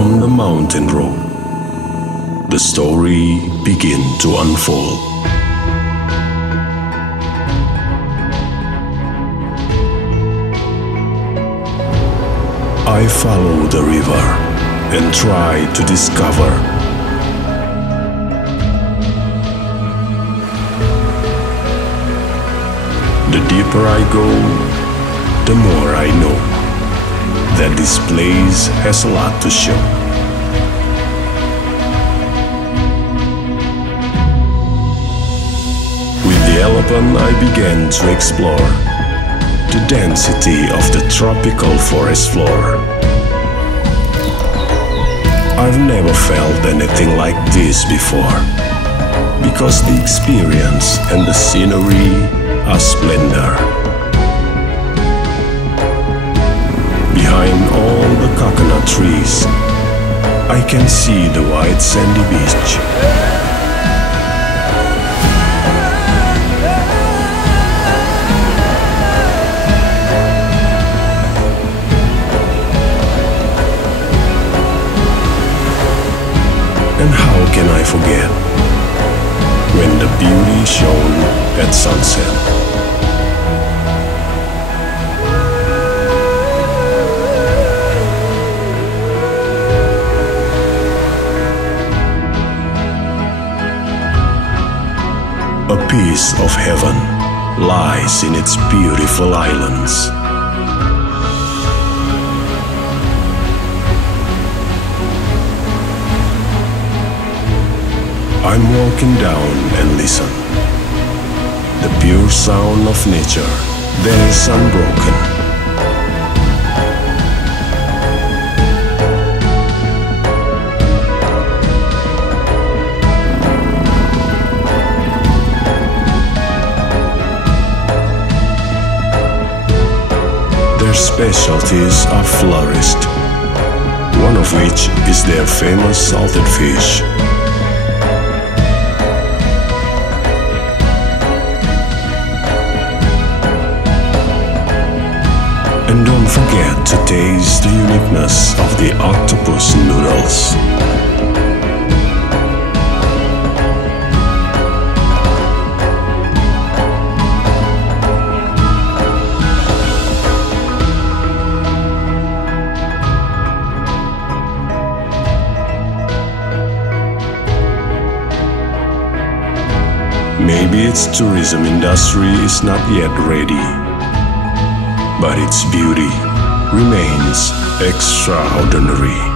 From the mountain road, the story begins to unfold. I follow the river and try to discover the deeper I go, the more I know that this place has a lot to show. With the elephant I began to explore the density of the tropical forest floor. I've never felt anything like this before, because the experience and the scenery are splendor. Behind all the coconut trees, I can see the white sandy beach. And how can I forget when the beauty shone at sunset? A piece of heaven lies in its beautiful islands. I'm walking down and listen. The pure sound of nature that is unbroken. Their specialties are flourished, one of which is their famous salted fish. And don't forget to taste the uniqueness of the octopus noodles. Maybe its tourism industry is not yet ready, but its beauty remains extraordinary.